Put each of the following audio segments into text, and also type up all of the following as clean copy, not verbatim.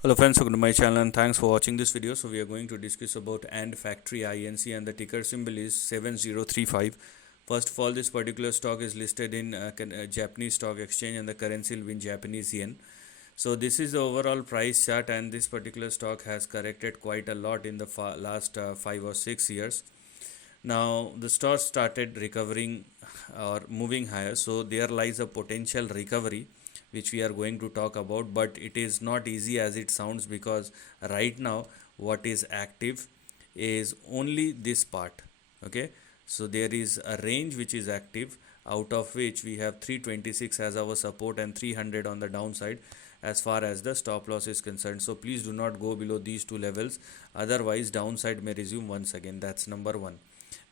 Hello friends, welcome to my channel and thanks for watching this video. So we are going to discuss about AND Factory INC and the ticker symbol is 7035. First of all, this particular stock is listed in Japanese stock exchange and the currency will be in Japanese yen. So this is the overall price chart and this particular stock has corrected quite a lot in the last 5 or 6 years. Now the stock started recovering or moving higher, so there lies a potential recovery which we are going to talk about, but it is not easy as it sounds because right now what is active is only this part. Okay, so there is a range which is active, out of which we have 326 as our support and 300 on the downside as far as the stop loss is concerned. So please do not go below these two levels, otherwise downside may resume once again. That's number one.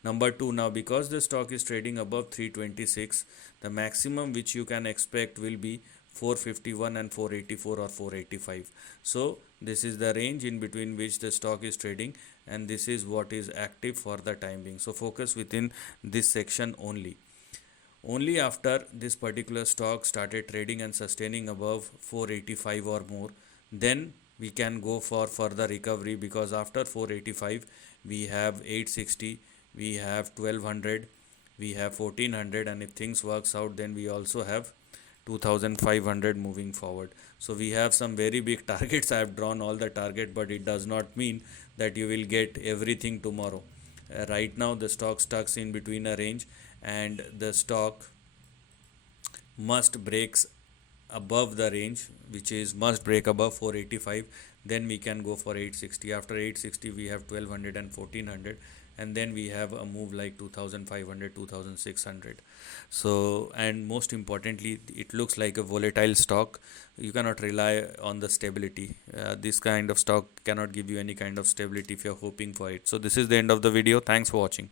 Number two, now because the stock is trading above 326, the maximum which you can expect will be 451 and 484 or 485. So this is the range in between which the stock is trading, and this is what is active for the time being. So focus within this section only. Only after this particular stock started trading and sustaining above 485 or more, then we can go for further recovery, because after 485 we have 860, we have 1200, we have 1400, and if things works out then we also have 2500 moving forward. So we have some very big targets. I have drawn all the target, but it does not mean that you will get everything tomorrow. Right now the stock stucks in between a range, and the stock must breaks above the range, which is must break above 485, then we can go for 860. After 860 we have 1200 and 1400, and then we have a move like 2500, 2600. So, and most importantly, it looks like a volatile stock. You cannot rely on the stability. This kind of stock cannot give you any kind of stability if you're hoping for it. So this is the end of the video. Thanks for watching.